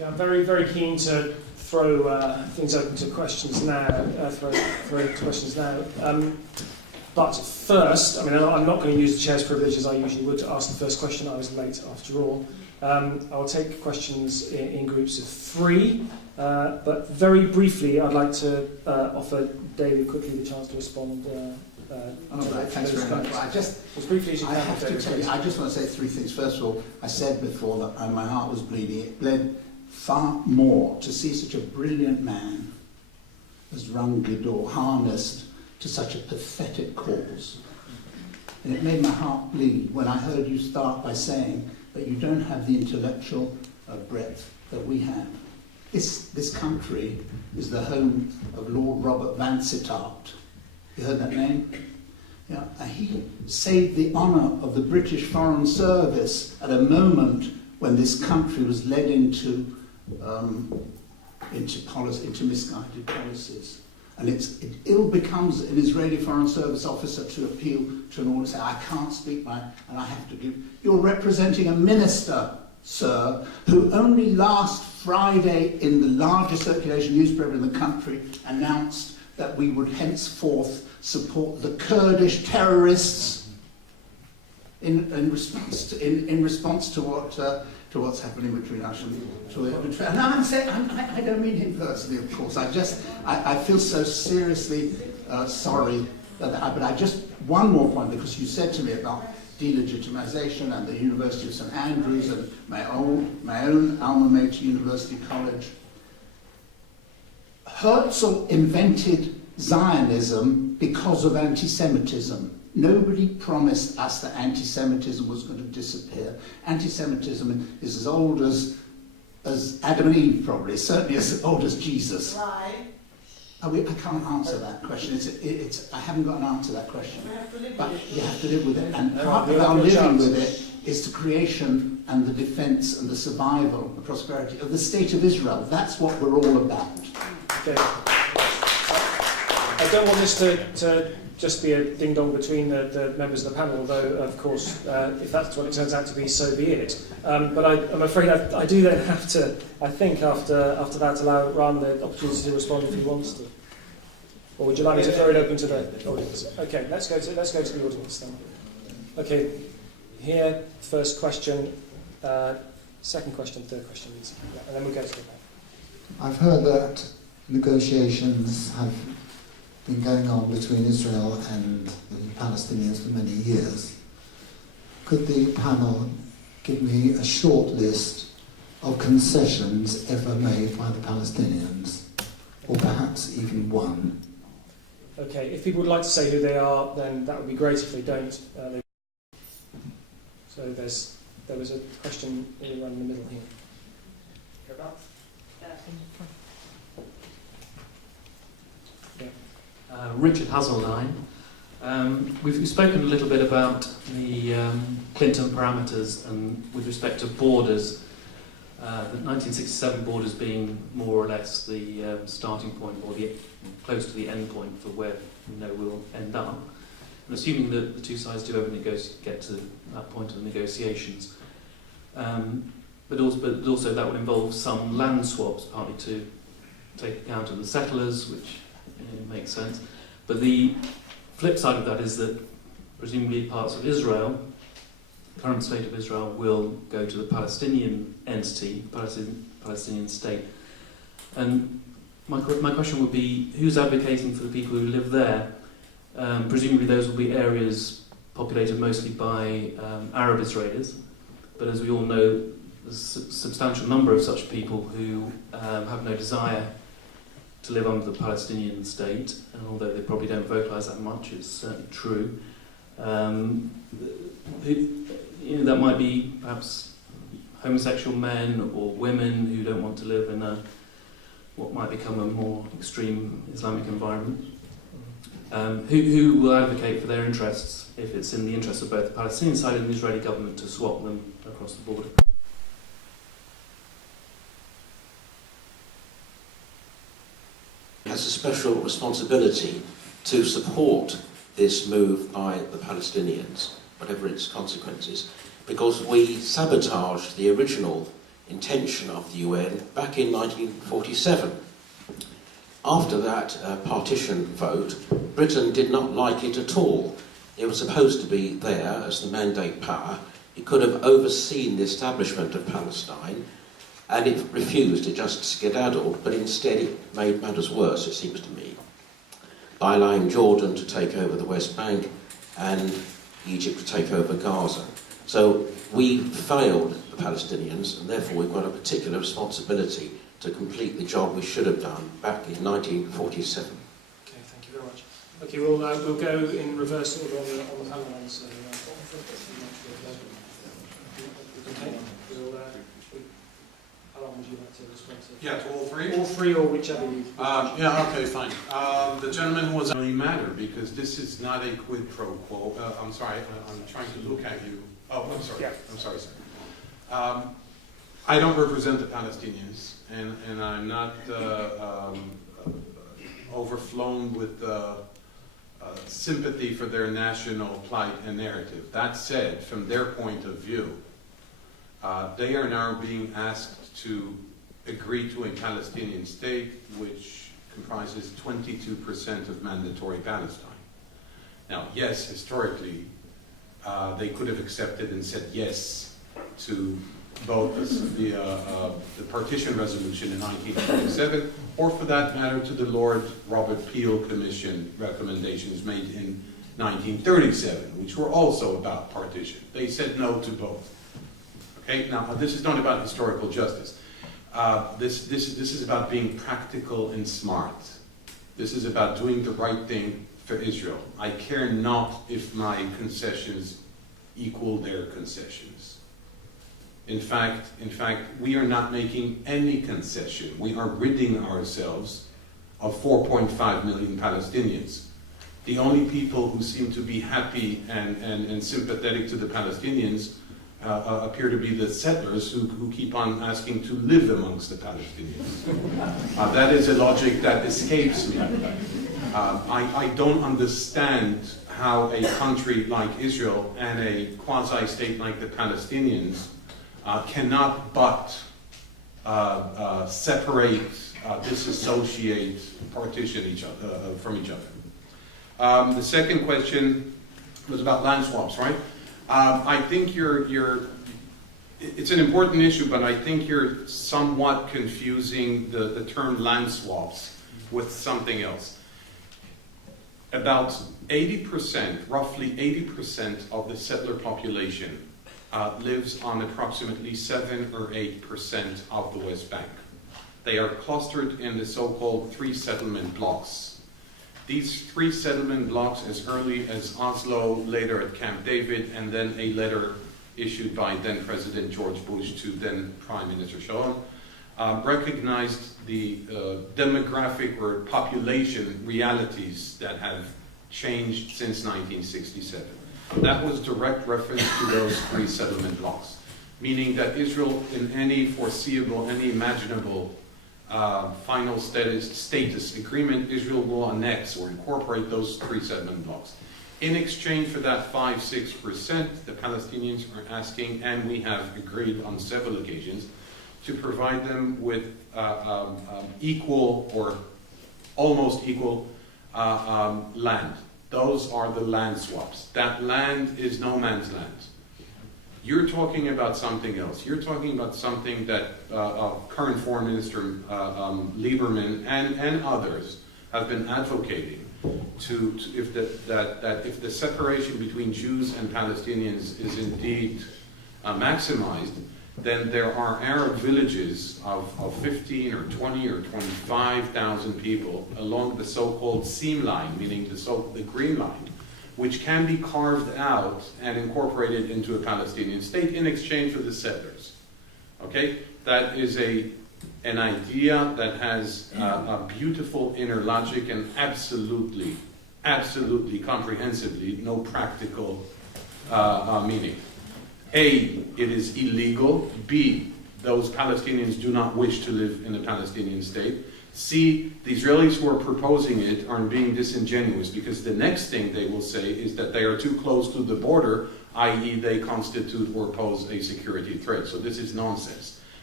Okay, I'm very, very keen to throw things open to questions now. But first, I mean, I'm not going to use the chair's privilege as I usually would to ask the first question. I was late after all. I'll take questions in groups of 3. But very briefly, I'd like to offer David quickly the chance to respond. Thanks very much. Well, as briefly as you can. I have to tell you, I just want to say 3 things. First of all, I said before that my heart was bleeding. It bled far more to see such a brilliant man as run Gidor harnessed to such a pathetic cause. And it made my heart bleed when I heard you start by saying that you don't have the intellectual breadth that we have. This country is the home of Lord Robert Vansittart. You heard that name? Yeah. And he saved the honour of the British Foreign Service at a moment when this country was led into misguided policies. And it ill becomes an Israeli Foreign Service officer to appeal to an order and say, I can't speak and I have to give. You're representing a minister, sir, who only last Friday in the largest circulation newspaper in the country announced that we would henceforth support the Kurdish terrorists in response to what's happening between us and I'm saying I don't mean him personally, of course. I feel so seriously sorry but I just one more point, because you said to me about delegitimization and the University of St Andrews and my own alma mater, University College. Herzl invented Zionism because of anti-Semitism. Nobody promised us that anti-Semitism was going to disappear. Anti-Semitism is as old as Adam and Eve, probably, certainly as old as Jesus. Right. I can't answer that question. I haven't got an answer to that question. But you have to live with it. And part of our living with it is the creation and the defence and the survival, the prosperity of the state of Israel. That's what we're all about. Okay. I don't want this to just be a ding-dong between the members of the panel, although, of course, if that's what it turns out to be, so be it. But I'm afraid I do then have to, I think, after that, allow Ran the opportunity to respond if he wants to. Or would you like me to throw it open to the audience? Okay, let's go to the audience then. Okay, here, first question, second question, third question, and then we'll go to the panel. I've heard that negotiations have been going on between Israel and the Palestinians for many years. Could the panel give me a short list of concessions ever made by the Palestinians, or perhaps even one? Okay, if people would like to say who they are, then that would be great. If they don't, so there was a question right in the middle here. Hereabouts? Richard Hazeldine. We've spoken a little bit about the Clinton parameters and with respect to borders, the 1967 borders being more or less the starting point or close to the end point for where we'll end up. And assuming that the two sides do ever get to that point of the negotiations, but also that would involve some land swaps, partly to take account of the settlers, which makes sense. But the flip side of that is that presumably parts of Israel, the current state of Israel, will go to the Palestinian entity, Palestinian state. And my question would be, who's advocating for the people who live there? Presumably those will be areas populated mostly by Arab Israelis, but as we all know, there's a substantial number of such people who have no desire to live under the Palestinian state, and although they probably don't vocalise that much, it's certainly true. That might be perhaps homosexual men or women who don't want to live in what might become a more extreme Islamic environment. Who will advocate for their interests if it's in the interest of both the Palestinian side and the Israeli government to swap them across the border? Has a special responsibility to support this move by the Palestinians, whatever its consequences, because we sabotaged the original intention of the UN back in 1947. After that partition vote, Britain did not like it at all. It was supposed to be there as the mandate power. It could have overseen the establishment of Palestine, and it refused. It just skedaddled, but instead it made matters worse, it seems to me, by allowing Jordan to take over the West Bank and Egypt to take over Gaza. So we failed the Palestinians, and therefore we've got a particular responsibility to complete the job we should have done back in 1947. Okay, thank you very much. Okay, we'll go in reverse order on the panel then. So, okay, Alon, would you like to respond to? Yeah, to all three? All three, or whichever you... Yeah, okay, fine. The gentleman who was really matter, because this is not a quid pro quo. I'm sorry, I'm trying to look at you. Oh, I'm sorry. Yeah. I'm sorry, sir. I don't represent the Palestinians, and I'm not overflown with sympathy for their national plight and narrative. That said, from their point of view, they are now being asked to agree to a Palestinian state which comprises 22% of mandatory Palestine. Now, yes, historically, they could have accepted and said yes to both the partition resolution in 1947, or for that matter to the Lord Robert Peel Commission recommendations made in 1937, which were also about partition. They said no to both. Okay, now this is not about historical justice. This is about being practical and smart. This is about doing the right thing for Israel. I care not if my concessions equal their concessions. In fact, we are not making any concession. We are ridding ourselves of 4.5 million Palestinians. The only people who seem to be happy and sympathetic to the Palestinians appear to be the settlers who keep on asking to live amongst the Palestinians. That is a logic that escapes me. I don't understand how a country like Israel and a quasi-state like the Palestinians cannot but separate, disassociate, partition each other from each other. The second question was about land swaps, right? I think it's an important issue, but I think you're somewhat confusing the term land swaps with something else. About 80%, roughly 80% of the settler population lives on approximately 7 or 8% of the West Bank. They are clustered in the so-called 3 settlement blocks. These 3 settlement blocks, as early as Oslo, later at Camp David, and then a letter issued by then President George Bush to then Prime Minister Sharon, recognized the demographic or population realities that have changed since 1967. That was direct reference to those 3 settlement blocks, meaning that Israel, in any foreseeable, any imaginable final status agreement, Israel will annex or incorporate those 3 settlement blocks. In exchange for that 5-6%, the Palestinians are asking, and we have agreed on several occasions, to provide them with equal or almost equal land. Those are the land swaps. That land is no man's land. You're talking about something else. You're talking about something that current Foreign Minister Lieberman and others have been advocating that if the separation between Jews and Palestinians is indeed maximized, then there are Arab villages of 15 or 20 or 25,000 people along the so-called seam line, meaning the green line, which can be carved out and incorporated into a Palestinian state in exchange for the settlers. Okay? That is an idea that has a beautiful inner logic and absolutely comprehensively no practical meaning. A, it is illegal. B, those Palestinians do not wish to live in a Palestinian state. C, the Israelis who are proposing it are being disingenuous, because the next thing they will say is that they are too close to the border, i.e. they constitute or pose a security threat. So this is nonsense.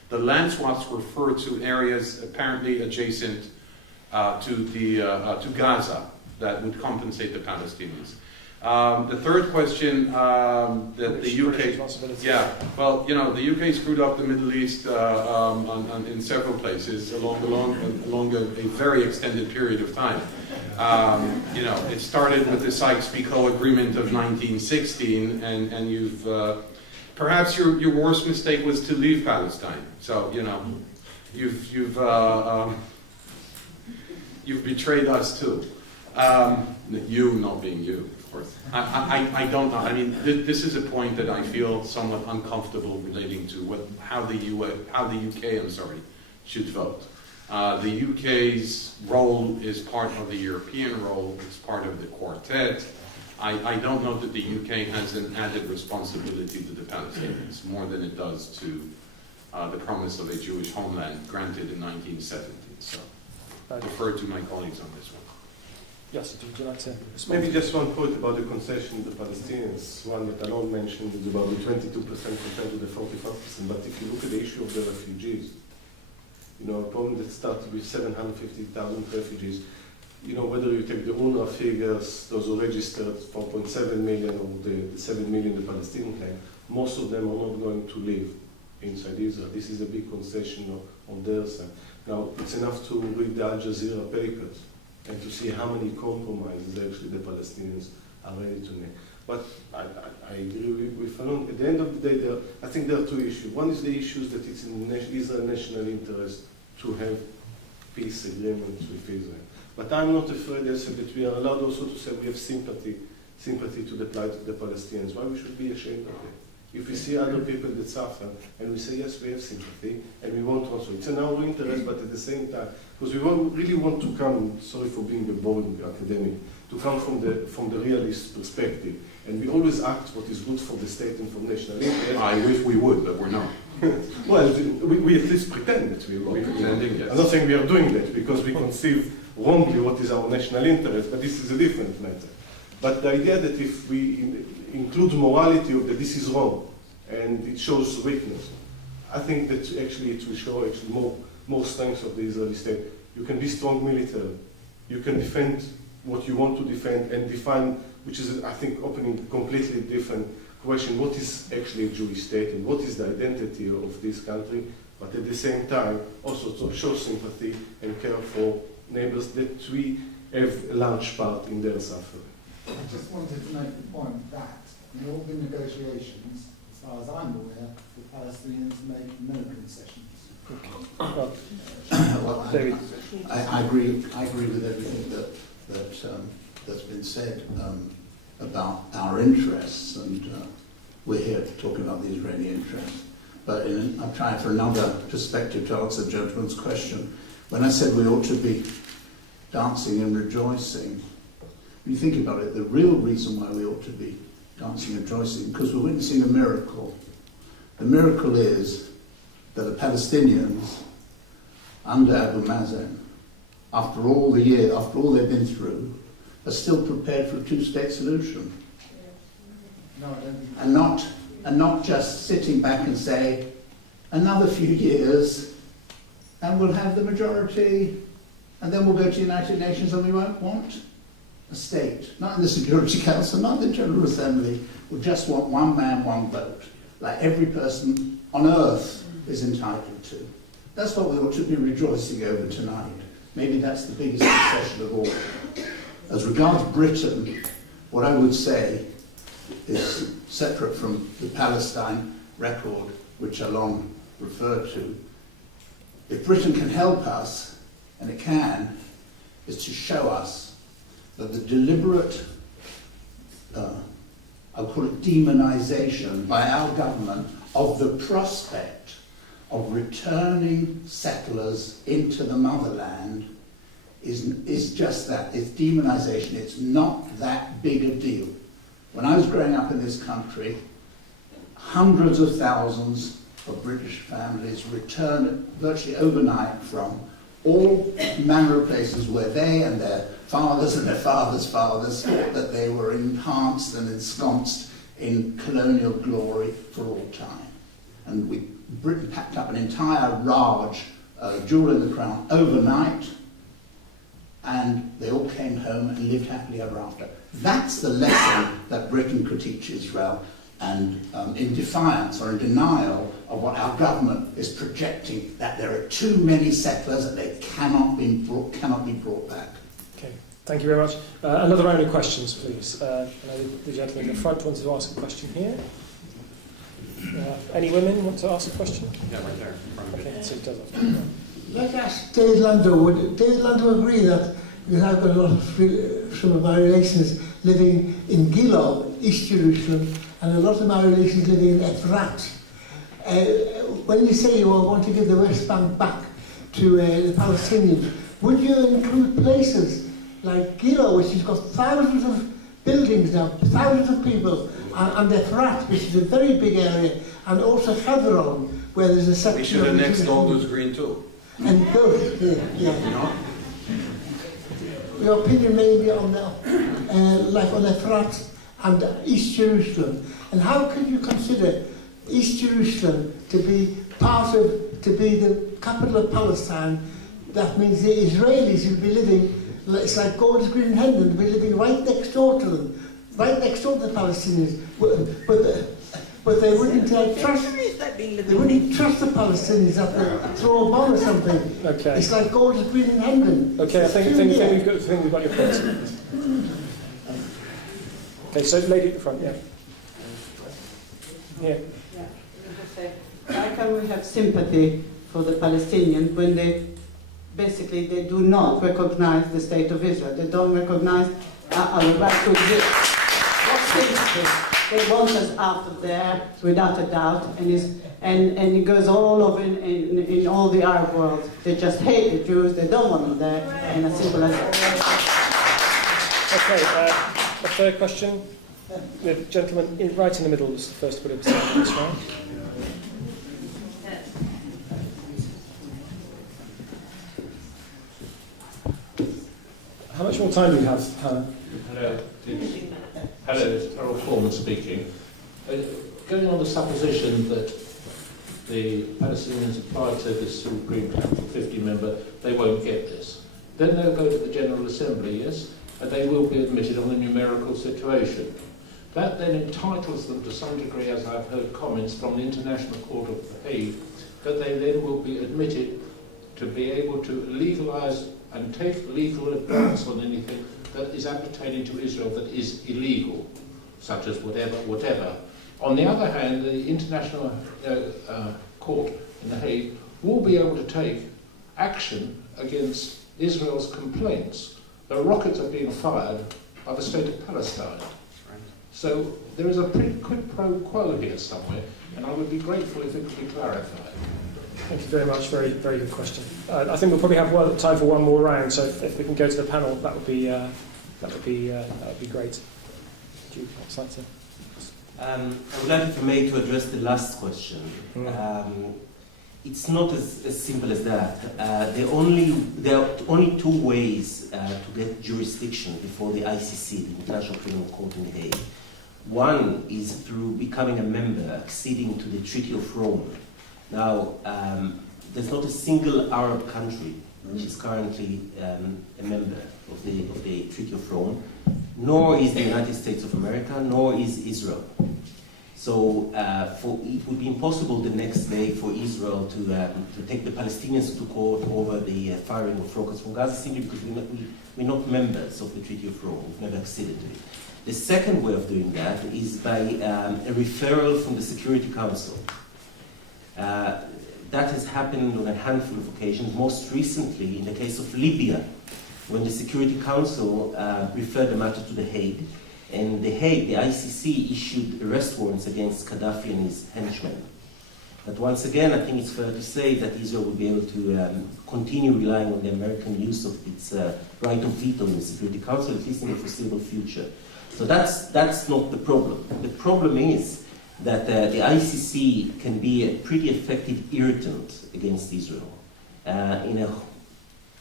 The land swaps refer to areas apparently adjacent to Gaza that would compensate the Palestinians. The third question that the UK, yeah, well, you know, the UK screwed up the Middle East in several places along a very extended period of time. You know, it started with the Sykes-Picot Agreement of 1916, and you've perhaps your worst mistake was to leave Palestine. So you know, you've betrayed us too. You not being you, of course. I don't know. I mean, this is a point that I feel somewhat uncomfortable relating to how the UK, I'm sorry, should vote. The UK's role is part of the European role. It's part of the quartet. I don't know that the UK has an added responsibility to the Palestinians more than it does to the promise of a Jewish homeland granted in 1970. So I defer to my colleagues on this one. Yes, would you like to respond? Maybe just one point about the concession to the Palestinians. One that Alon mentioned is about the 22% compared to the 45%. But if you look at the issue of the refugees, you know, a problem that started with 750,000 refugees, you know, whether you take the UNRWA figures, those who registered 4.7 million or the 7 million the Palestinian claim, most of them are not going to live inside Israel. This is a big concession on their side. Now, it's enough to read the Al Jazeera papers and to see how many compromises actually the Palestinians are ready to make. But I agree with Alon. At the end of the day, I think there are two issues. One is the issues that it's in Israel's national interest to have peace agreements with Israel. But I'm not afraid, I said, that we are allowed also to say we have sympathy to the plight of the Palestinians. Why we should be ashamed of it? If we see other people that suffer, and we say, yes, we have sympathy, and we want also, it's in our interest, but at the same time, because we really want to come, sorry for being a boring academic, to come from the realist perspective. And we always act what is good for the state and for national interest. I wish we would, but we're not. Well, we at least pretend that we are. We're pretending, yes. I'm not saying we are doing that, because we conceive wrongly what is our national interest, but this is a different matter. But the idea that if we include morality of that this is wrong, and it shows weakness, I think that actually it will show actually more strength of the Israeli state. You can be strong militarily, you can defend what you want to defend and define, which is, I think, opening a completely different question, what is actually a Jewish state and what is the identity of this country, but at the same time also to show sympathy and care for neighbors that we have a large part in their suffering. I just wanted to make the point that in all the negotiations, as far as I'm aware, the Palestinians make no concessions. Well, I agree with everything that's been said about our interests, and we're here talking about the Israeli interests. But I'm trying for another perspective to answer Judgment's question. When I said we ought to be dancing and rejoicing, when you think about it, the real reason why we ought to be dancing and rejoicing, because we're witnessing a miracle. The miracle is that the Palestinians, under Abu Mazen, after all they've been through, are still prepared for a two-state solution. No, I don't think And not just sitting back and say, another few years, and we'll have the majority, and then we'll go to the United Nations and we won't want a state, not in the Security Council, not in the General Assembly. We just want one man, one vote, like every person on earth is entitled to. That's what we ought to be rejoicing over tonight. Maybe that's the biggest concession of all. As regards Britain, what I would say is separate from the Palestine record, which Alon referred to. If Britain can help us, and it can, is to show us that the deliberate, I'll call it demonization by our government of the prospect of returning settlers into the motherland is just that. It's demonization. It's not that big a deal. When I was growing up in this country, hundreds of thousands of British families returned virtually overnight from all manner of places where they and their fathers and their fathers' fathers thought that they were enhanced and ensconced in colonial glory for all time. And we Britain packed up an entire Raj jewel in the crown overnight, and they all came home and lived happily ever after. That's the lesson that Britain could teach Israel, and in defiance or in denial of what our government is projecting, that there are too many settlers and they cannot be brought back. Okay, thank you very much. Another round of questions, please. I know the gentleman in the front wanted to ask a question here. Any women want to ask a question? Yeah, right there. In front of Okay, it. so it does. I'd like to ask David Landau, would David Landau agree that because I've got a lot of some of my relations living in Gidor, East Jerusalem, and a lot of my relations living in Efrat. When you say you want to give the West Bank back to the Palestinians, would you include places like Gidor, which has got thousands of buildings now, thousands of people, and Efrat, which is a very big area, and also Hebron, where there's a section We should of... annex Golders Green too. And good, yeah. You know? Your opinion maybe on the, like on Efrat and East Jerusalem, and how could you consider East Jerusalem to be to be the capital of Palestine? That means the Israelis will be living, it's like Golders Green and Hendon, they'll be living right next door to them, right next door to the Palestinians, but they wouldn't trust. They wouldn't trust the Palestinians that they throw a bomb or something. Okay. It's like Golders Green and Hendon. Okay, I think we've got your point. Okay, so lady at the front, yeah. Here. How can we have sympathy for the Palestinians when they do not recognize the state of Israel? They don't recognize our right to exist. What sympathy? They want us out of there without a doubt, and it goes all over in all the Arab world. They just hate the Jews. They don't want them there, and as simple as that. Okay, a third question. The gentleman right in the middle is the first to put it in this round. How much more time do you have, Hannah? Hello, it's Harold Foreman speaking. Going on the supposition that the Palestinians apply to this Supreme Council 50 member, they won't get this. Then they'll go to the General Assembly, yes, and they will be admitted on a numerical situation. That then entitles them to some degree, as I've heard comments from the International Court of The Hague, that they then will be admitted to be able to legalise and take legal advance on anything that is appertaining to Israel that is illegal, such as whatever. On the other hand, the International Court in The Hague will be able to take action against Israel's complaints that rockets are being fired by the state of Palestine. So there is a pretty quid pro quo here somewhere, and I would be grateful if it could be clarified. Thank you very much. Very, very good question. I think we'll probably have time for one more round. So if we can go to the panel, that would be great. Do you like to? I would like, if I may, to address the last question. It's not as simple as that. There are only two ways to get jurisdiction before the ICC, the International Criminal Court in The Hague. One is through becoming a member, acceding to the Treaty of Rome. Now, there's not a single Arab country which is currently a member of the Treaty of Rome, nor is the United States of America, nor is Israel. So it would be impossible the next day for Israel to take the Palestinians to court over the firing of rockets from Gaza, simply because we're not members of the Treaty of Rome. We've never acceded to it. The second way of doing that is by a referral from the Security Council. That has happened on a handful of occasions, most recently in the case of Libya, when the Security Council referred the matter to The Hague, and The Hague, the ICC, issued arrest warrants against Gaddafi and his henchmen. But once again, I think it's fair to say that Israel will be able to continue relying on the American use of its right of veto in the Security Council, at least in the foreseeable future. So that's not the problem. The problem is that the ICC can be a pretty effective irritant against Israel in a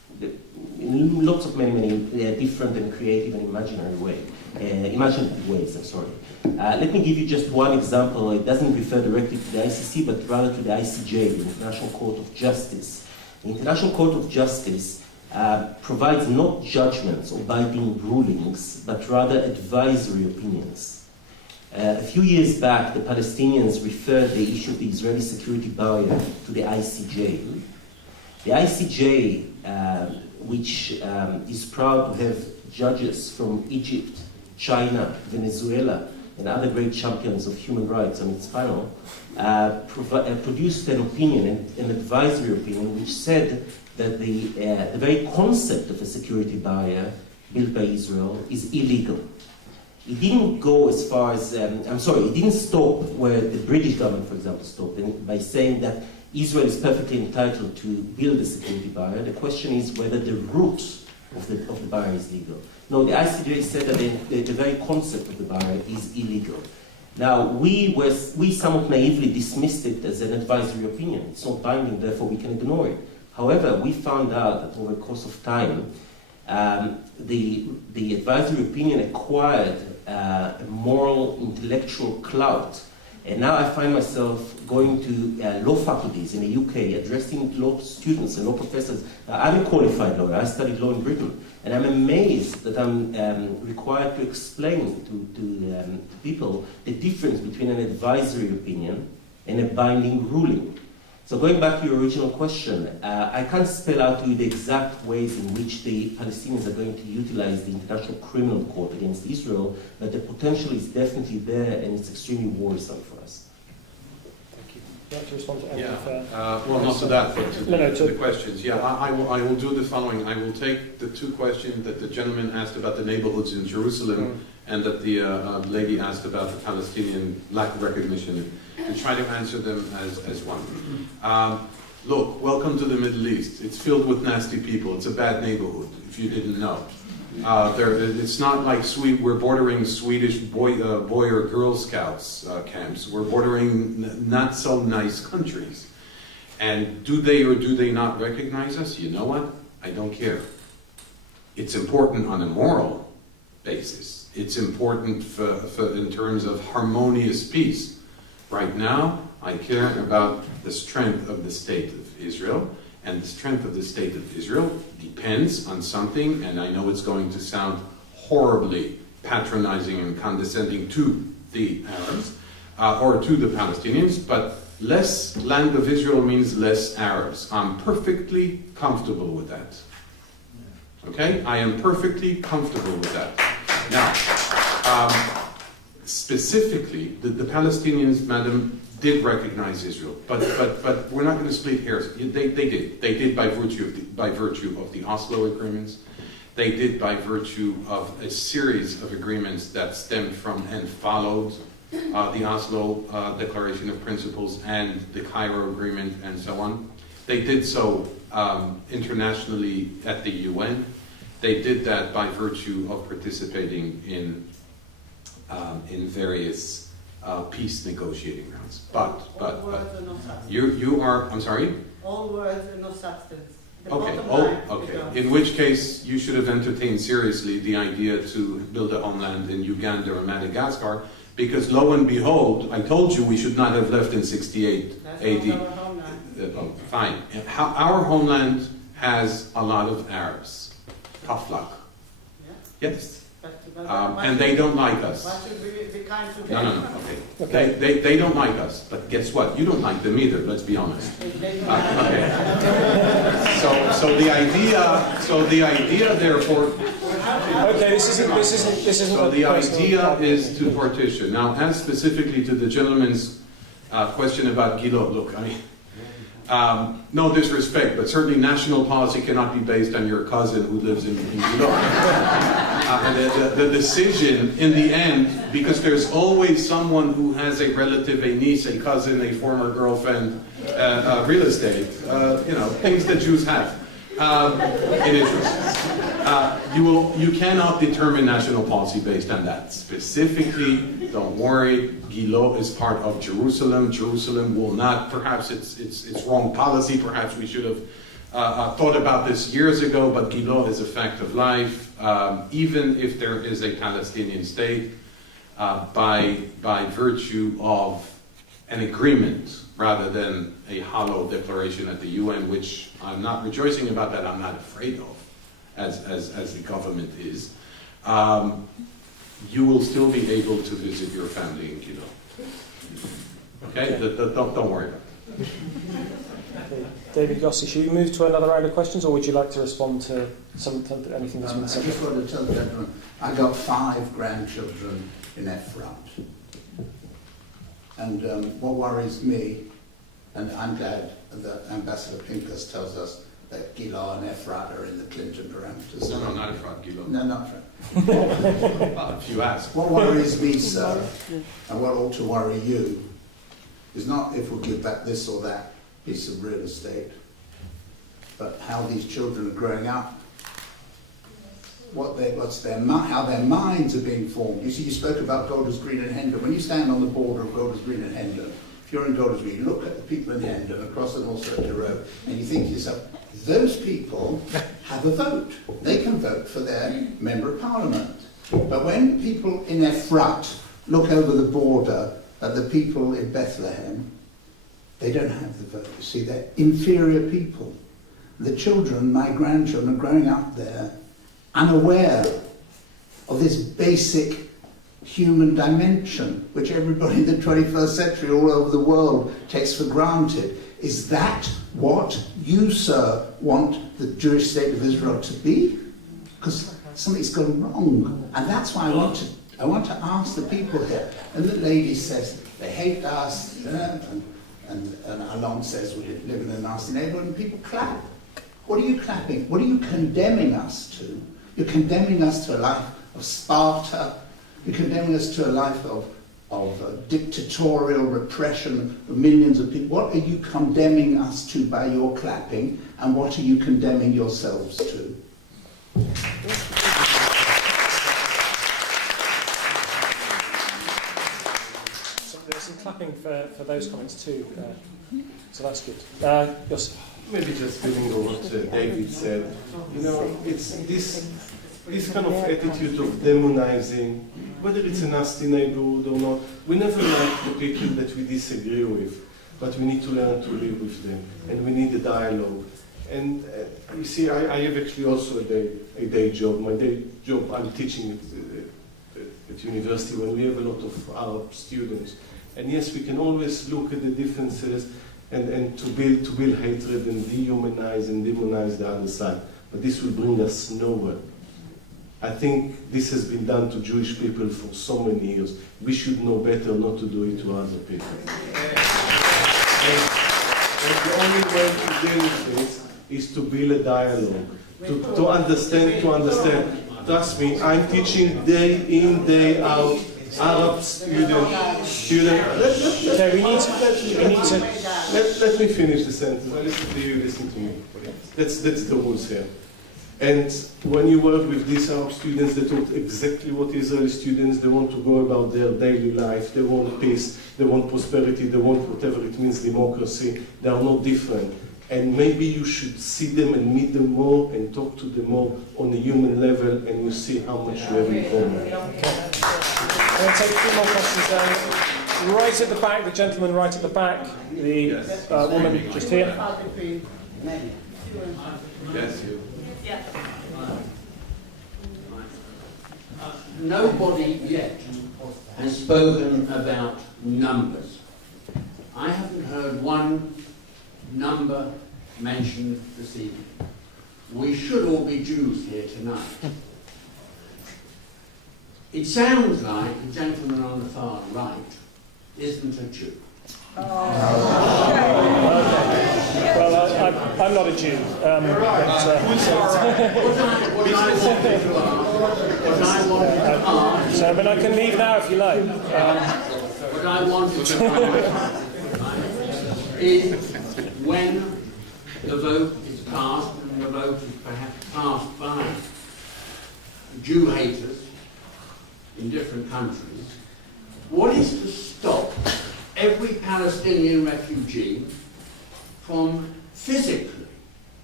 in lots of many different and creative and imaginative ways. I'm sorry. Let me give you just one example. It doesn't refer directly to the ICC, but rather to the ICJ, the International Court of Justice. The International Court of Justice provides not judgments or binding rulings, but rather advisory opinions. A few years back, the Palestinians referred the issue of the Israeli security barrier to the ICJ. The ICJ, which is proud to have judges from Egypt, China, Venezuela, and other great champions of human rights on its panel, produced an opinion, an advisory opinion, which said that the very concept of a security barrier built by Israel is illegal. It didn't go as far as, it didn't stop where the British government, for example, stopped, by saying that Israel is perfectly entitled to build a security barrier. The question is whether the root of the barrier is legal. No, the ICJ said that the very concept of the barrier is illegal. Now, we somewhat naively dismissed it as an advisory opinion. It's not binding, therefore we can ignore it. However, we found out that over the course of time, the advisory opinion acquired a moral, intellectual clout. And now I find myself going to law faculties in the UK, addressing law students and law professors. I'm a qualified lawyer. I studied law in Britain. And I'm amazed that I'm required to explain to people the difference between an advisory opinion and a binding ruling. So going back to your original question, I can't spell out to you the exact ways in which the Palestinians are going to utilize the International Criminal Court against Israel, but the potential is definitely there, and it's extremely worrisome for us. Thank you. You want to respond to well, not to that, but to the questions. Yeah, I will do the following. I will take the two questions that the gentleman asked about the neighborhoods in Jerusalem and that the lady asked about the Palestinian lack of recognition, and try to answer them as one. Look, welcome to the Middle East. It's filled with nasty people. It's a bad neighborhood, if you didn't know. It's not like we're bordering Swedish boy or Girl Scouts camps. We're bordering not so nice countries. And do they or do they not recognize us? You know what? I don't care. It's important on a moral basis. It's important for in terms of harmonious peace. Right now, I care about the strength of the state of Israel, and the strength of the state of Israel depends on something, and I know it's going to sound horribly patronizing and condescending to the Arabs, or to the Palestinians, but less land of Israel means less Arabs. I'm perfectly comfortable with that. Okay? I am perfectly comfortable with that. Now, specifically, the Palestinians, madam, did recognize Israel, but we're not going to split hairs. They did. They did by virtue of the Oslo agreements. They did by virtue of a series of agreements that stemmed from and followed the Oslo Declaration of Principles and the Cairo Agreement and so on. They did so internationally at the UN. They did that by virtue of participating in various peace negotiating rounds. But you are, I'm sorry? All words and no substance. Okay. In which case, you should have entertained seriously the idea to build a homeland in Uganda or Madagascar, because lo and behold, I told you we should not have left in 68 That's AD. not our homeland. Fine. Our homeland has a lot of Arabs. Tough luck. Yeah. Yes. But And they don't like us. why should we be kind to them? No. Okay. They don't like us. But guess what? You don't like them either. Let's be honest. Okay. So the idea, therefore. Okay, this isn't. So the idea is to partition. Now, as specifically to the gentleman's question about Gidor, look, I mean. No disrespect, but certainly national policy cannot be based on your cousin who lives in Gidor. The decision in the end, because there's always someone who has a relative, a niece, a cousin, a former girlfriend, real estate, things that Jews have in Israel. You cannot determine national policy based on that. Specifically, don't worry, Gilo is part of Jerusalem. Jerusalem will not, perhaps it's wrong policy, perhaps we should have thought about this years ago, but Gidor is a fact of life. Even if there is a Palestinian state, by virtue of an agreement rather than a hollow declaration at the UN, which I'm not rejoicing about, that I'm not afraid of, as the government is, you will still be able to visit your family in Gidor. Okay? Don't worry about it. Okay. David, Yossi, should we move to another round of questions, or would you like to respond to anything that's been I said? just want to tell the gentleman, I got 5 grandchildren in Efrat. And what worries me, and I'm glad that Ambassador Pinkas tells us that Gidor and Efrat are in the Clinton parameters. No, not Efrat, Gidor. No, not Efrat. Well, if you ask. What worries me, sir, and what ought to worry you, is not if we'll give back this or that piece of real estate, but how these children are growing up, how their minds are being formed. You see, you spoke about Golders Green and Hendon. When you stand on the border of Golders Green and Hendon, if you're in Golders Green, you look at the people in Hendon across the North Circular Road, and you think to yourself, those people have a vote. They can vote for their Member of Parliament. But when people in Efrat look over the border at the people in Bethlehem, they don't have the vote. You see, they're inferior people. The children, my grandchildren, are growing up there unaware of this basic human dimension, which everybody in the 21st century all over the world takes for granted. Is that what you, sir, want the Jewish state of Israel to be? Because something's gone wrong. And that's why I want to ask the people here. And the lady says, they hate us, and Alon says, we live in a nasty neighborhood, and people clap. What are you clapping? What are you condemning us to? You're condemning us to a life of Sparta. You're condemning us to a life of dictatorial repression of millions of people. What are you condemning us to by your clapping, and what are you condemning yourselves to? So there's some clapping for those comments too, so that's good. Yossi. Maybe just building on what David said. You know, it's this kind of attitude of demonizing, whether it's a nasty neighborhood or not. We never like the people that we disagree with, but we need to learn to live with them, and we need a dialogue. And you see, I have actually also a day job. My day job, I'm teaching at university when we have a lot of Arab students. And yes, we can always look at the differences and to build hatred and dehumanize and demonize the other side. But this will bring us nowhere. I think this has been done to Jewish people for so many years. We should know better not to do it to other people. And the only way to deal with this is to build a dialogue, to understand. Trust me, I'm teaching day in, day out, Arab student. Okay, we need to. Let me finish the sentence. I listen to you, listen to me. That's the rules here. And when you work with these Arab students, they talk exactly what Israeli students, they want to go about their daily life, they want peace, they want prosperity, they want whatever it means, democracy. They are not different. And maybe you should see them and meet them more and talk to them more on a human level, and you see how much you have in common. Okay. I'm going to take a few more questions down. Right at the back, the gentleman right at the back, the woman just here. Yes, you. Nobody yet has spoken about numbers. I haven't heard one number mentioned this evening. We should all be Jews here tonight. It sounds like the gentleman on the far right isn't a Jew. Well, I'm not a Jew. So, but I can leave now if you like. What I wanted to ask is when the vote is passed, and the vote is perhaps passed by Jew haters in different countries, what is to stop every Palestinian refugee from physically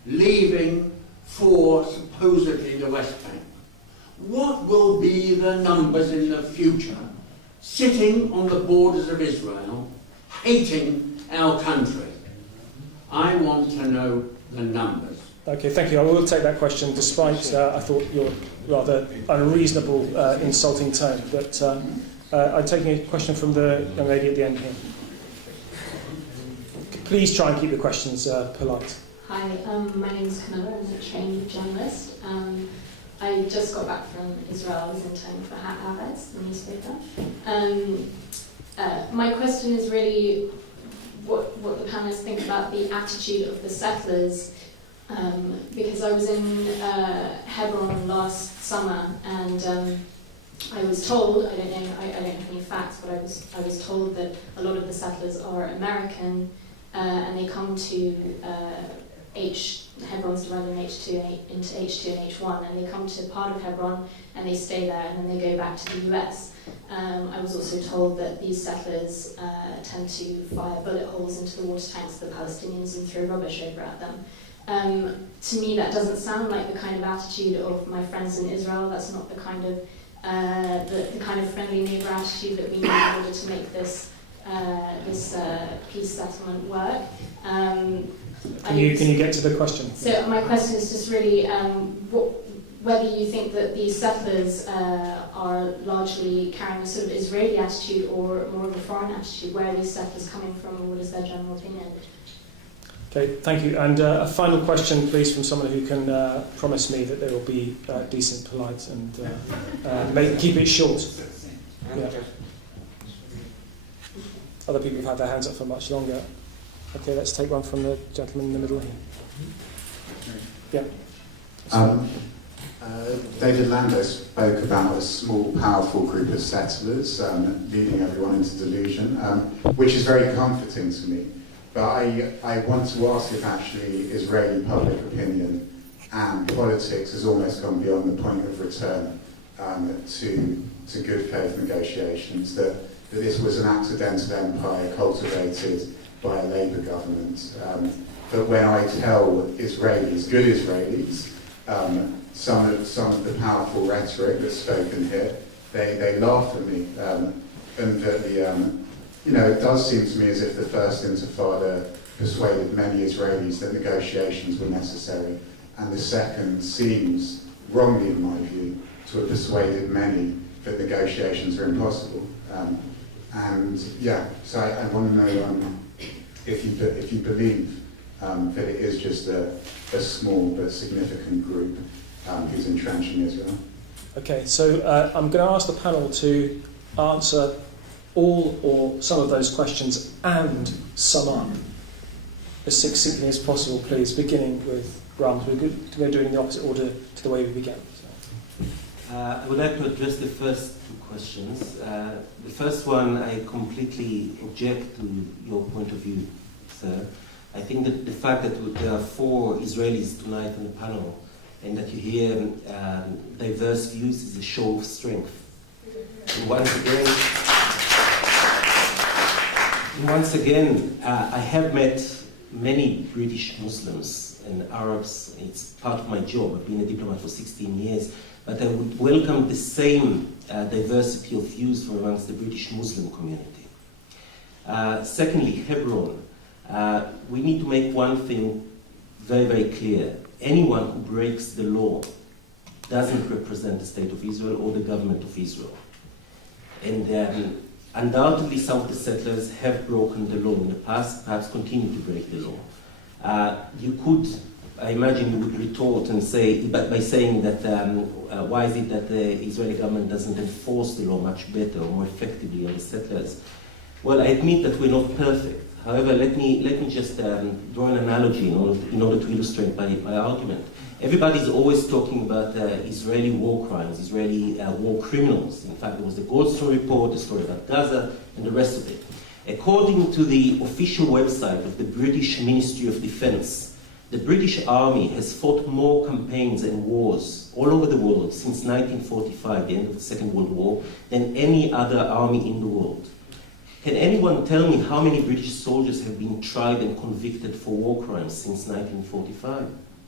leaving for supposedly the West Bank. What will be the numbers in the future sitting on the borders of Israel, hating our country? I want to know the numbers. Okay, thank you. I will take that question, despite I thought your rather unreasonable, insulting tone. But I'm taking a question from the young lady at the end here. Please try and keep the questions polite. Hi, my name is Camilla. I'm a trained journalist. I just got back from Israel. I was interning for Haaretz, the newspaper. My question is really what the panelists think about the attitude of the settlers, because I was in Hebron last summer, and I was told, I don't have any facts, but I was told that a lot of the settlers are American, and they come to Hebron's divided into H2 and H1, and they come to part of Hebron and they stay there, and then they go back to the US. I was also told that these settlers tend to fire bullet holes into the water tanks of the Palestinians and throw rubbish over at them. To me, that doesn't sound like the kind of attitude of my friends in Israel. That's not the kind of the kind of friendly neighbour attitude that we need in order to make this peace settlement work. Can you get to the question? So my question is just really whether you think that these settlers are largely carrying a sort of Israeli attitude or more of a foreign attitude. Where are these settlers coming from, and what is their general opinion? Okay, thank you. And a final question, please, from someone who can promise me that they will be decent, polite, and keep it short. Yeah. Other people have had their hands up for much longer. Okay, let's take one from the gentleman in the middle here. Yeah. David Landau spoke about a small, powerful group of settlers leading everyone into delusion, which is very comforting to me. But I want to ask if actually Israeli public opinion and politics has almost gone beyond the point of return to good faith negotiations, that this was an accidental empire cultivated by a Labour government. But when I tell Israelis, good Israelis, some of the powerful rhetoric that's spoken here, they laugh at me. And that it does seem to me as if the First Intifada persuaded many Israelis that negotiations were necessary, and the second seems, wrongly in my view, to have persuaded many that negotiations are impossible. So I want to know if you believe that it is just a small but significant group who's entrenched in Israel. Okay, so I'm going to ask the panel to answer all or some of those questions and sum up as succinctly as possible, please, beginning with Grant. We're going to do it in the opposite order to the way we began. I would like to address the first two questions. The first one, I completely object to your point of view, sir. I think that the fact that there are 4 Israelis tonight on the panel and that you hear diverse views is a show of strength. And once again, I have met many British Muslims and Arabs. It's part of my job. I've been a diplomat for 16 years. But I would welcome the same diversity of views from amongst the British Muslim community. Secondly, Hebron. We need to make one thing very, very clear. Anyone who breaks the law doesn't represent the State of Israel or the government of Israel. And undoubtedly some of the settlers have broken the law in the past, perhaps continue to break the law. I imagine you would retort and say, by saying that why is it that the Israeli government doesn't enforce the law much better or more effectively on the settlers? Well, I admit that we're not perfect. However, let me just draw an analogy in order to illustrate my argument. Everybody's always talking about Israeli war crimes, Israeli war criminals. In fact, there was the Goldstone report, the story about Gaza, and the rest of it. According to the official website of the British Ministry of Defence, the British Army has fought more campaigns and wars all over the world since 1945, the end of the Second World War, than any other army in the world. Can anyone tell me how many British soldiers have been tried and convicted for war crimes since 1945?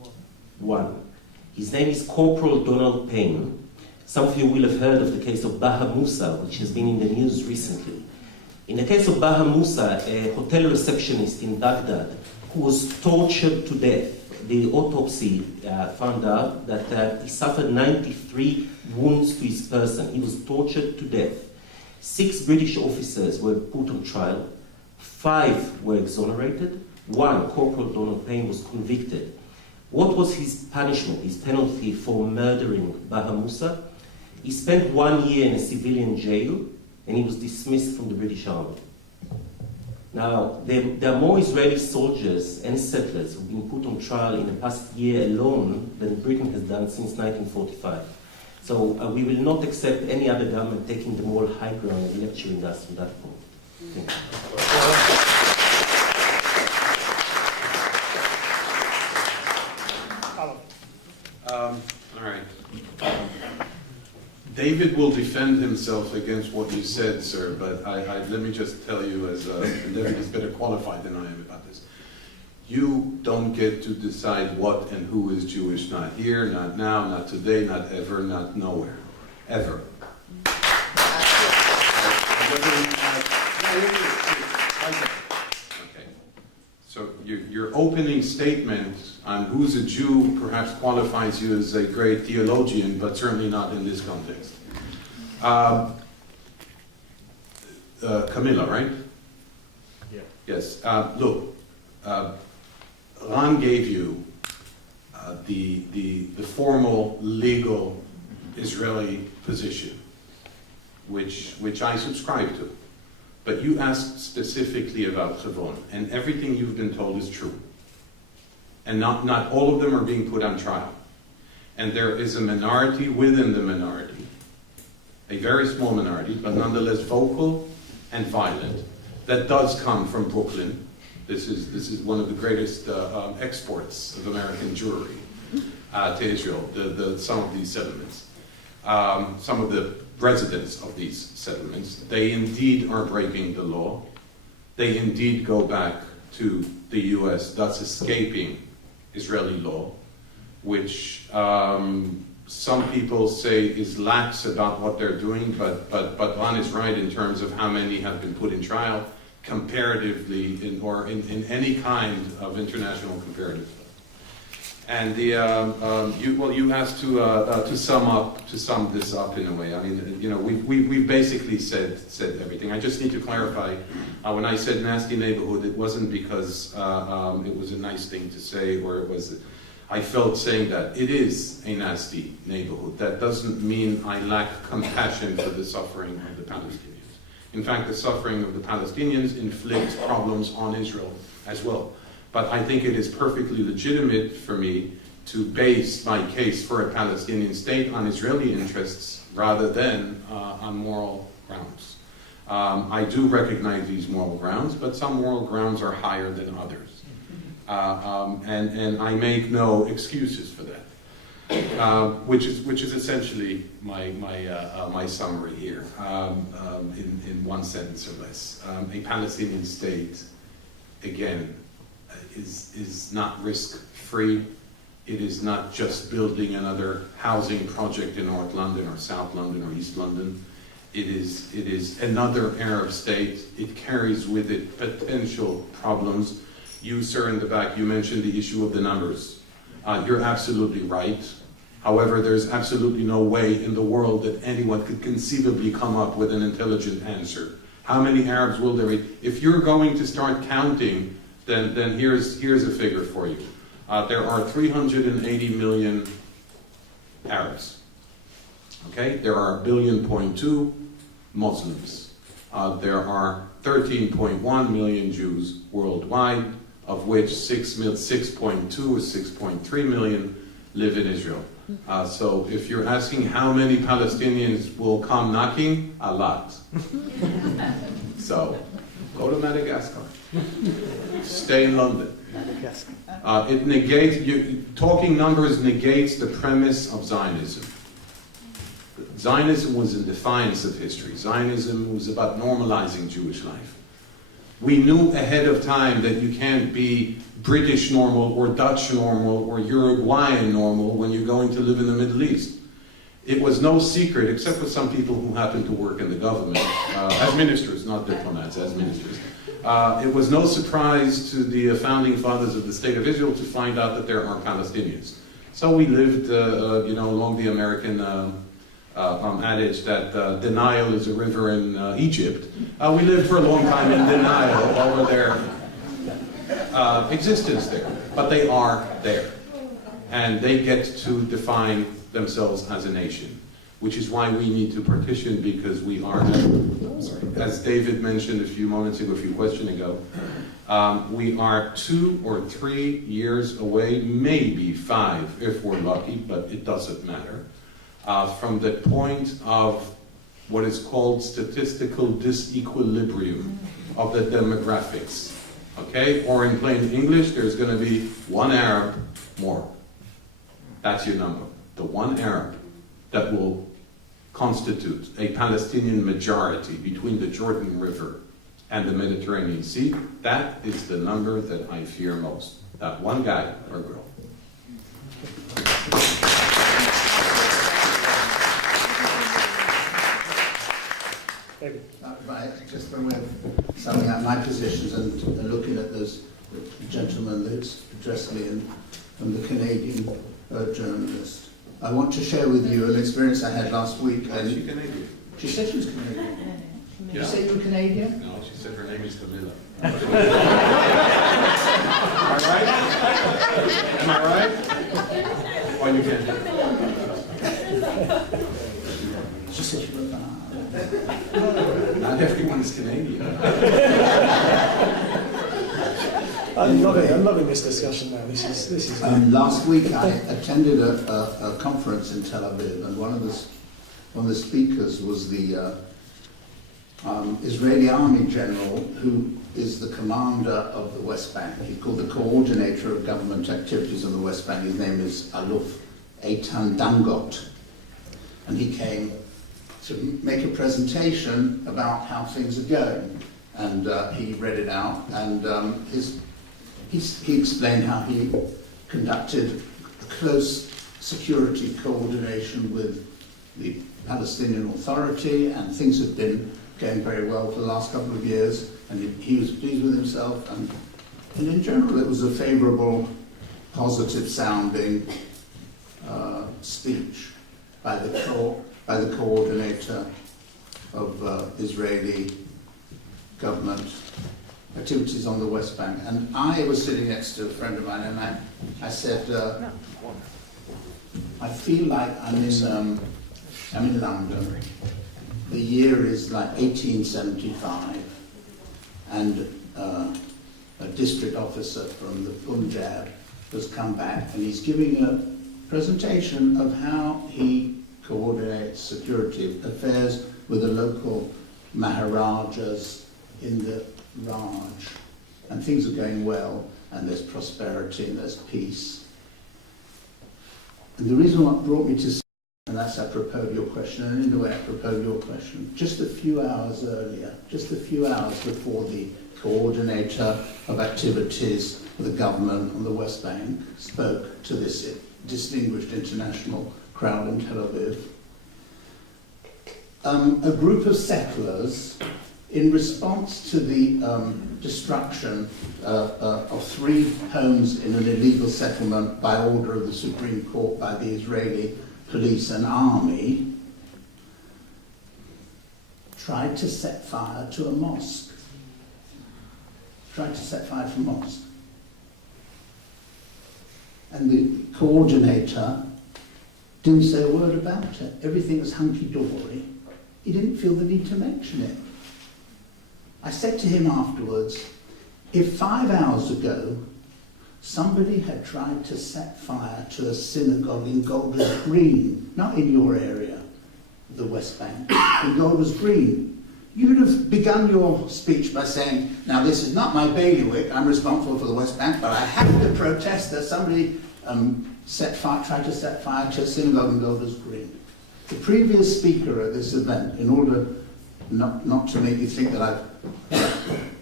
One. His name is Corporal Donald Payne. Some of you will have heard of the case of Baha Musa, which has been in the news recently. In the case of Baha Musa, a hotel receptionist in Baghdad who was tortured to death, the autopsy found out that he suffered 93 wounds to his person. He was tortured to death. 6 British officers were put on trial. 5 were exonerated. 1, Corporal Donald Payne, was convicted. What was his punishment, his penalty for murdering Baha Musa? He spent 1 year in a civilian jail, and he was dismissed from the British Army. Now, there are more Israeli soldiers and settlers who've been put on trial in the past year alone than Britain has done since 1945. So we will not accept any other government taking the moral high ground and lecturing us on that point. Thank you. All right. David will defend himself against what you said, sir, but let me just tell you, and David is better qualified than I am about this. You don't get to decide what and who is Jewish, not here, not now, not today, not ever, not nowhere. Ever. Okay. So your opening statement on who's a Jew perhaps qualifies you as a great theologian, but certainly not in this context. Camilla, right? Yeah. Yes. Look, Ron gave you the formal legal Israeli position, which I subscribe to. But you asked specifically about Chatham, and everything you've been told is true. And not all of them are being put on trial. And there is a minority within the minority, a very small minority, but nonetheless vocal and violent, that does come from Brooklyn. This is one of the greatest exports of American Jewry to Israel, some of these settlements. Some of the residents of these settlements, they indeed are breaking the law. They indeed go back to the US, thus escaping Israeli law, which some people say is lax about what they're doing, but Ron is right in terms of how many have been put in trial comparatively in any kind of international comparative. And you asked to sum this up in a way. I mean, we basically said everything. I just need to clarify. When I said nasty neighborhood, it wasn't because it was a nice thing to say, or it was. I felt saying that it is a nasty neighborhood. That doesn't mean I lack compassion for the suffering of the Palestinians. In fact, the suffering of the Palestinians inflicts problems on Israel as well. But I think it is perfectly legitimate for me to base my case for a Palestinian state on Israeli interests rather than on moral grounds. I do recognize these moral grounds, but some moral grounds are higher than others. And I make no excuses for that, which is essentially my summary here, in one sentence or less. A Palestinian state, again, is not risk-free. It is not just building another housing project in North London or South London or East London. It is another Arab state. It carries with it potential problems. You, sir, in the back, you mentioned the issue of the numbers. You're absolutely right. However, there's absolutely no way in the world that anyone could conceivably come up with an intelligent answer. How many Arabs will there be? If you're going to start counting, then here's a figure for you. There are 380 million Arabs. Okay? There are 1.2 billion Muslims. There are 13.1 million Jews worldwide, of which 6.2 or 6.3 million live in Israel. So if you're asking how many Palestinians will come knocking, a lot. So go to Madagascar. Stay in London. It negates, talking numbers negates the premise of Zionism. Zionism was in defiance of history. Zionism was about normalizing Jewish life. We knew ahead of time that you can't be British normal or Dutch normal or Uruguayan normal when you're going to live in the Middle East. It was no secret, except for some people who happen to work in the government, as ministers, not diplomats, as ministers. It was no surprise to the founding fathers of the State of Israel to find out that there are Palestinians. So we lived, along the American adage that denial is a river in Egypt. We lived for a long time in denial over their existence there, but they are there, and they get to define themselves as a nation, which is why we need to partition, because we are, as David mentioned a few questions ago, we are 2 or 3 years away, maybe 5 if we're lucky, but it doesn't matter, from the point of what is called statistical disequilibrium of the demographics. Okay, or in plain English, there's going to be 1 Arab more. That's your number. The 1 Arab that will constitute a Palestinian majority between the Jordan River and the Mediterranean Sea, that is the number that I fear most. That 1 guy or girl. David. Just when we're summing up my positions and looking at those gentlemen that addressed me and the Canadian journalist, I want to share with you an experience I had last week. Is she Canadian? She said she was Canadian. Did you say you were Canadian? No, she said her name is Camilla. Am I right? Well, you can't. She said she was Not everyone is Canadian. I'm loving this discussion now. This is. Last week I attended a conference in Tel Aviv, and one of the speakers was the Israeli army general who is the commander of the West Bank. He's called the coordinator of government activities on the West Bank. His name is Aluf Eitan Dangot, and he came to make a presentation about how things are going, and he read it out, and he explained how he conducted close security coordination with the Palestinian Authority, and things have been going very well for the last couple of years, and he was pleased with himself, and in general it was a favourable, positive sounding speech by the coordinator of Israeli government activities on the West Bank. And I was sitting next to a friend of mine, and I said, I feel like I'm in London. The year is like 1875, and a district officer from the Punjab has come back, and he's giving a presentation of how he coordinates security affairs with the local Maharajas in the Raj. And things are going well, and there's prosperity, and there's peace. And the reason what brought me to, and that's apropos of your question, and in a way apropos of your question, just a few hours earlier, just a few hours before the coordinator of activities for the government on the West Bank spoke to this distinguished international crowd in Tel Aviv, a group of settlers, in response to the destruction of 3 homes in an illegal settlement by order of the Supreme Court by the Israeli police and army, tried to set fire to a mosque. Tried to set fire to a mosque. And the coordinator didn't say a word about it. Everything was hunky-dory. He didn't feel the need to mention it. I said to him afterwards, if 5 hours ago somebody had tried to set fire to a synagogue in Golders Green, not in your area, the West Bank, in Golders Green, you'd have begun your speech by saying, now this is not my bailiwick, I'm responsible for the West Bank, but I have to protest that somebody tried to set fire to a synagogue in Golders Green. The previous speaker at this event, in order not to make you think that I've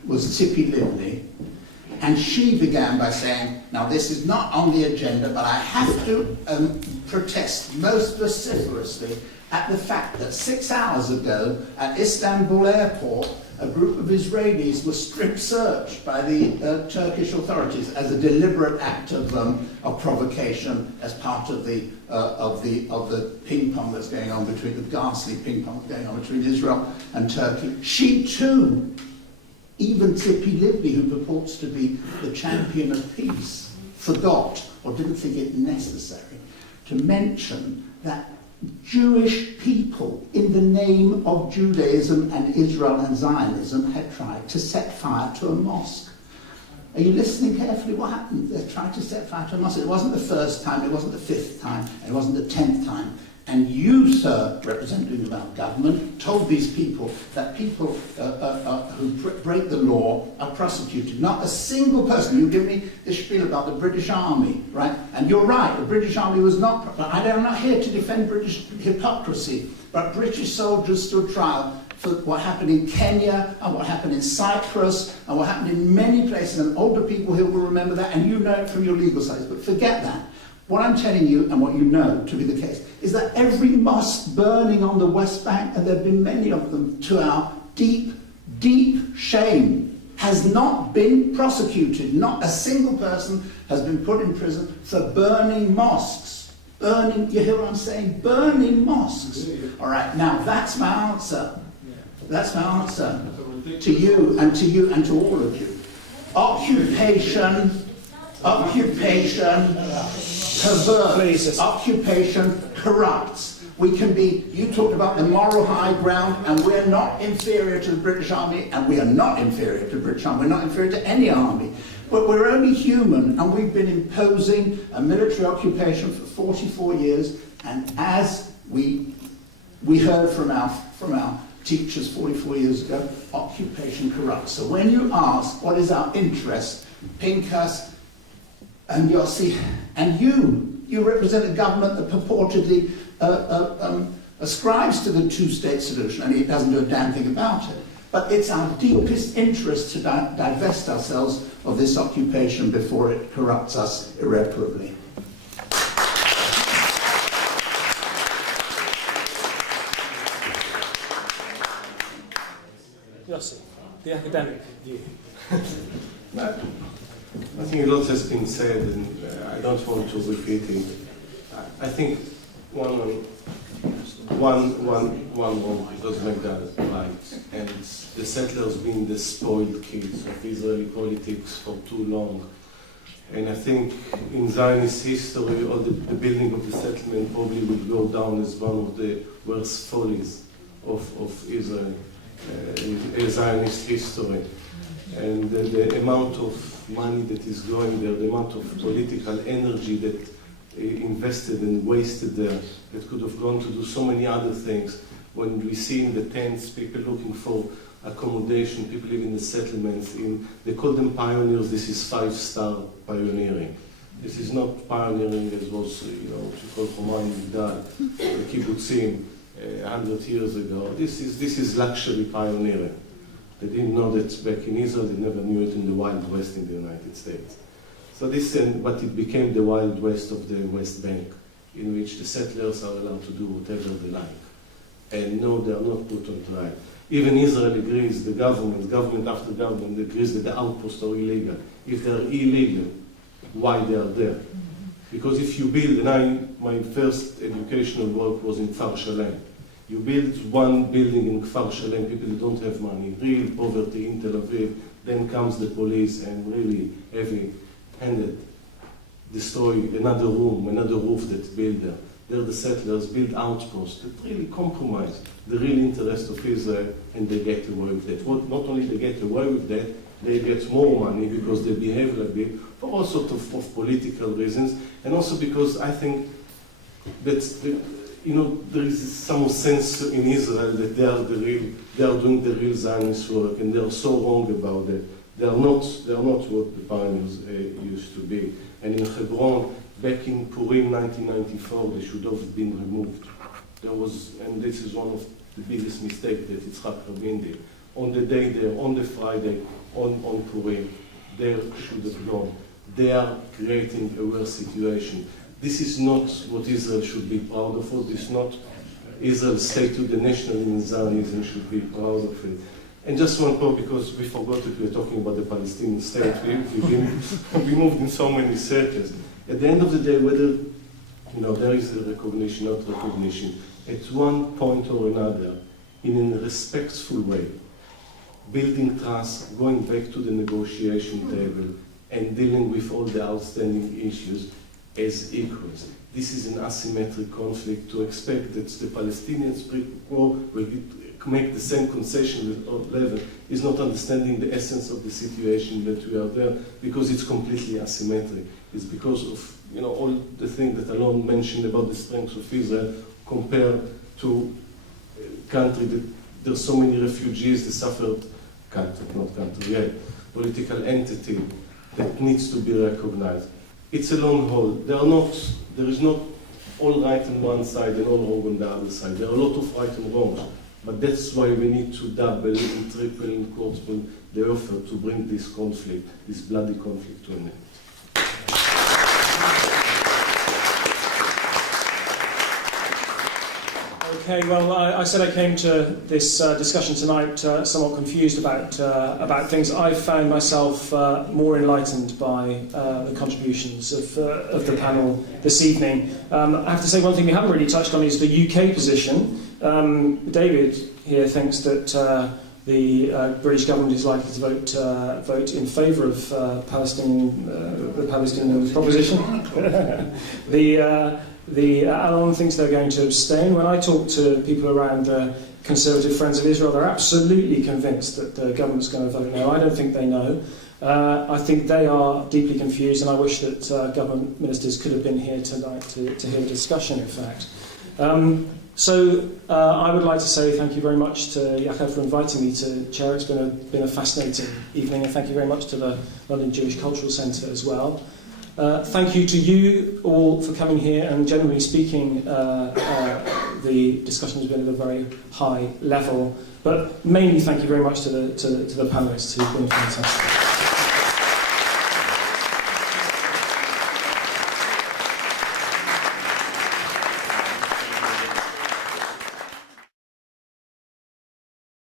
was Tzipi Livni, and she began by saying, now this is not on the agenda, but I have to protest most vociferously at the fact that 6 hours ago at Istanbul airport, a group of Israelis were strip searched by the Turkish authorities as a deliberate act of provocation, as part of the ping pong that's going on between the ghastly ping pong going on between Israel and Turkey. She too, even Tzipi Livni, who purports to be the champion of peace, forgot or didn't think it necessary to mention that Jewish people, in the name of Judaism and Israel and Zionism, had tried to set fire to a mosque. Are you listening carefully? What happened? They tried to set fire to a mosque. It wasn't the first time, it wasn't the 5th time, it wasn't the 10th time. And you, sir, representing our government, told these people that people who break the law are prosecuted. Not a single person. You give me this spiel about the British Army, right? And you're right, the British Army was not... I'm not here to defend British hypocrisy, but British soldiers stood trial for what happened in Kenya, and what happened in Cyprus, and what happened in many places, and older people here will remember that, and you know it from your legal studies, but forget that. What I'm telling you, and what you know to be the case, is that every mosque burning on the West Bank, and there have been many of them, to our deep, deep shame, has not been prosecuted. Not a single person has been put in prison for burning mosques. Burning, you hear what I'm saying? Burning mosques. All right, now that's my answer. That's my answer to you and to all of you. Occupation perverts, occupation corrupts. We can be, you talked about the moral high ground, and we're not inferior to the British Army, and we are not inferior to the British Army, we're not inferior to any army. But we're only human, and we've been imposing a military occupation for 44 years, and as we heard from our teachers 44 years ago, occupation corrupts. So when you ask what is our interest, Pinkas and Yossi, and you represent a government that purportedly ascribes to the two-state solution, and it doesn't do a damn thing about it. But it's our deepest interest to divest ourselves of this occupation before it corrupts us irreparably. Yossi, the academic view. I think a lot has been said, and I don't want to repeat it. I think one does make that right, and the settlers being the spoiled kids of Israeli politics for too long. And I think in Zionist history, all the building of the settlement probably will go down as one of the worst follies of Israel, Zionist history. And the amount of money that is going there, the amount of political energy that invested and wasted there, that could have gone to do so many other things. When we see in the tents people looking for accommodation, people living in the settlements, they call them pioneers. This is 5-star pioneering. This is not pioneering as was, what you call Choman Migdal, the kibbutzim 100 years ago. This is luxury pioneering. They didn't know that back in Israel. They never knew it in the Wild West in the United States. So but it became the Wild West of the West Bank, in which the settlers are allowed to do whatever they like. And no, they are not put on trial. Even Israel agrees, the government after government agrees that the outposts are illegal. If they are illegal, why they are there? Because if you build, and my first educational work was in Kfar Shalem. You build one building in Kfar Shalem, people who don't have money, real poverty in Tel Aviv, then comes the police and really heavy-handed destroy another room, another roof that's built there. There the settlers build outposts that really compromise the real interest of Israel, and they get away with that. Not only they get away with that, they get more money because they behave like this, for all sorts of political reasons, and also because I think that there is some sense in Israel that they are doing the real Zionist work, and they are so wrong about it. They are not what the pioneers used to be. And in Hebron, back in Purim 1994, they should have been removed. And this is one of the biggest mistakes that Yitzhak Rabin did. on the day there, on the Friday, on Purim. They should have known. They are creating a worse situation. This is not what Israel should be proud of. This is not Israel's statehood, the national in Zionism should be proud of it. And just one point, because we forgot that we were talking about the Palestinian state. We moved in so many circles. At the end of the day, whether there is a recognition, not recognition, at one point or another, in a respectful way, building trust, going back to the negotiation table, and dealing with all the outstanding issues as equals. This is an asymmetric conflict. To expect that the Palestinians will make the same concession level is not understanding the essence of the situation that we are there, because it's completely asymmetric. It's because of all the things that Alon mentioned about the strength of Israel compared to a country that there's so many refugees, the suffered country, not country, political entity that needs to be recognized. It's a long haul. There is not all right on one side and all wrong on the other side. There are a lot of right and wrongs, but that's why we need to double and triple and quadruple the effort to bring this conflict, this bloody conflict, to an end. Okay, well, I said I came to this discussion tonight somewhat confused about things. I found myself more enlightened by the contributions of the panel this evening. I have to say one thing we haven't really touched on is the UK position. David here thinks that the British government is likely to vote in favour of the Palestinian proposition. The Alon thinks they're going to abstain. When I talk to people around Conservative Friends of Israel, they're absolutely convinced that the government's going to vote no. I don't think they know. I think they are deeply confused, and I wish that government ministers could have been here tonight to hear the discussion, in fact. So I would like to say thank you very much to Yachad for inviting me to chair. It's been a fascinating evening, and thank you very much to the London Jewish Cultural Centre as well. Thank you to you all for coming here, and generally speaking, the discussion has been at a very high level. But mainly thank you very much to the panellists who've been fantastic.